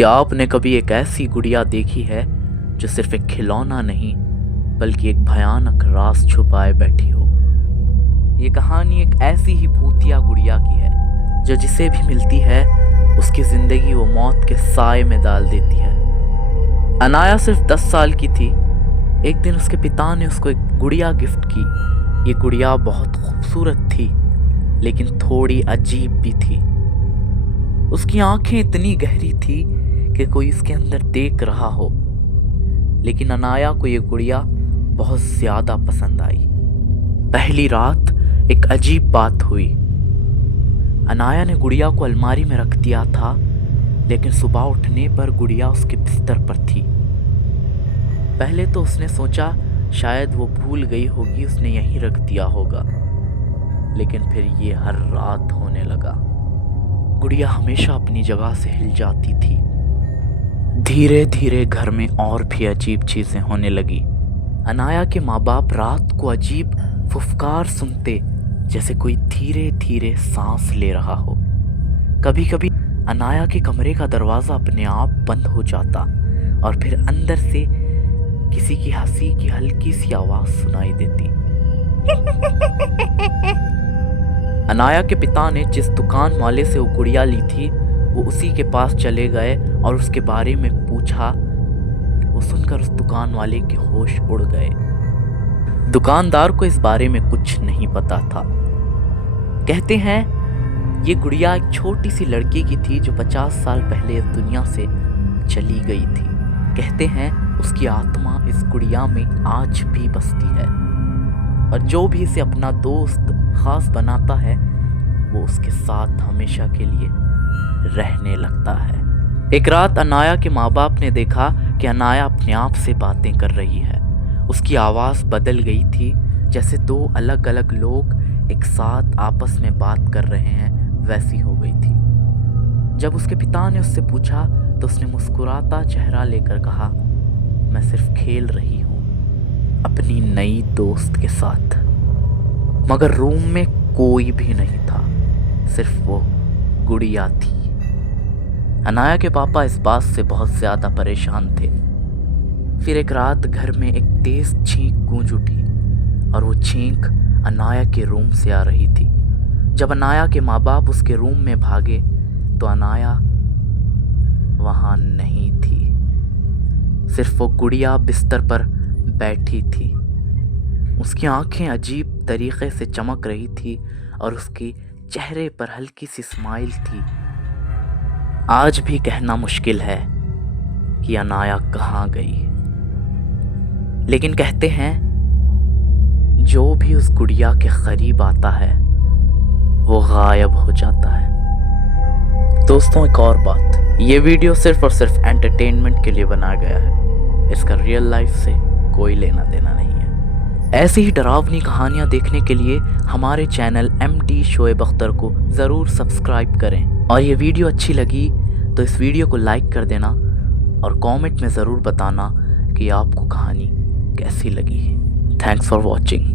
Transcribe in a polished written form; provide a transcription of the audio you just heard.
क्या आपने कभी एक ऐसी गुड़िया देखी है जो सिर्फ एक खिलौना नहीं बल्कि एक भयानक राज छुपाए बैठी हो। ये कहानी एक ऐसी ही भूतिया गुड़िया की है जो जिसे भी मिलती है उसकी जिंदगी वो मौत के साए में डाल देती है। अनाया सिर्फ 10 साल की थी। एक दिन उसके पिता ने उसको एक गुड़िया गिफ्ट की। ये गुड़िया बहुत खूबसूरत थी लेकिन थोड़ी अजीब भी थी। उसकी आंखें इतनी गहरी थी कि कोई इसके अंदर देख रहा हो। लेकिन अनाया को ये गुड़िया बहुत ज्यादा पसंद आई। पहली रात एक अजीब बात हुई। अनाया ने गुड़िया को अलमारी में रख दिया था, लेकिन सुबह उठने पर गुड़िया उसके बिस्तर पर थी। पहले तो उसने सोचा शायद वो भूल गई होगी, उसने यहीं रख दिया होगा। लेकिन फिर ये हर रात होने लगा। गुड़िया हमेशा अपनी जगह से हिल जाती थी। धीरे धीरे घर में और भी अजीब चीजें होने लगी। अनाया के माँ बाप रात को अजीब फुफकार सुनते, जैसे कोई धीरे धीरे सांस ले रहा हो। कभी कभी अनाया के कमरे का दरवाजा अपने आप बंद हो जाता और फिर अंदर से किसी की हंसी की हल्की सी आवाज सुनाई देती। अनाया के पिता ने जिस दुकान वाले से वो गुड़िया ली थी वो उसी के पास चले गए और उसके बारे में पूछा। वो सुनकर उस दुकान वाले के होश उड़ गए। दुकानदार को इस बारे में कुछ नहीं पता था। कहते हैं ये गुड़िया एक छोटी सी लड़की की थी जो 50 साल पहले इस दुनिया से चली गई थी। कहते हैं उसकी आत्मा इस गुड़िया में आज भी बसती है और जो भी इसे अपना दोस्त खास बनाता है वो उसके साथ हमेशा के लिए रहने लगता है। एक रात अनाया के माँ बाप ने देखा कि अनाया अपने आप से बातें कर रही है। उसकी आवाज़ बदल गई थी, जैसे दो अलग अलग लोग एक साथ आपस में बात कर रहे हैं वैसी हो गई थी। जब उसके पिता ने उससे पूछा तो उसने मुस्कुराता चेहरा लेकर कहा, मैं सिर्फ खेल रही हूँ अपनी नई दोस्त के साथ। मगर रूम में कोई भी नहीं था, सिर्फ वो गुड़िया थी। अनाया के पापा इस बात से बहुत ज्यादा परेशान थे। फिर एक रात घर में एक तेज छींक गूंज उठी और वो छींक अनाया के रूम से आ रही थी। जब अनाया के माँ बाप उसके रूम में भागे तो अनाया वहां नहीं थी। सिर्फ वो गुड़िया बिस्तर पर बैठी थी। उसकी आंखें अजीब तरीके से चमक रही थी और उसके चेहरे पर हल्की सी स्माइल थी। आज भी कहना मुश्किल है कि अनाया कहाँ गई, लेकिन कहते हैं जो भी उस गुड़िया के करीब आता है वो गायब हो जाता है। दोस्तों, एक और बात, ये वीडियो सिर्फ और सिर्फ एंटरटेनमेंट के लिए बनाया गया है। इसका रियल लाइफ से कोई लेना देना नहीं है। ऐसी ही डरावनी कहानियां देखने के लिए हमारे चैनल MD शोएब अख्तर को ज़रूर सब्सक्राइब करें। और ये वीडियो अच्छी लगी तो इस वीडियो को लाइक कर देना और कमेंट में ज़रूर बताना कि आपको कहानी कैसी लगी। Thanks for watching.